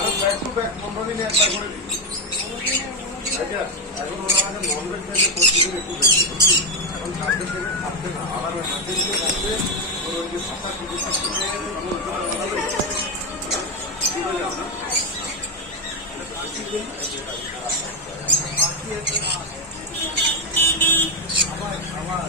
R back to back 15 দিনে একবার করে দিই। আচ্ছা এখন ওরা আমাদের ননভেজ থেকে প্রতিদিন একটু বেশি করছি। এখন কালকে থেকে খাচ্ছে না, আবার হাতে দিয়ে খাচ্ছে ওর ওই যে ভাষা কিছু খাচ্ছে ঠিক হয়ে যাও না। আবার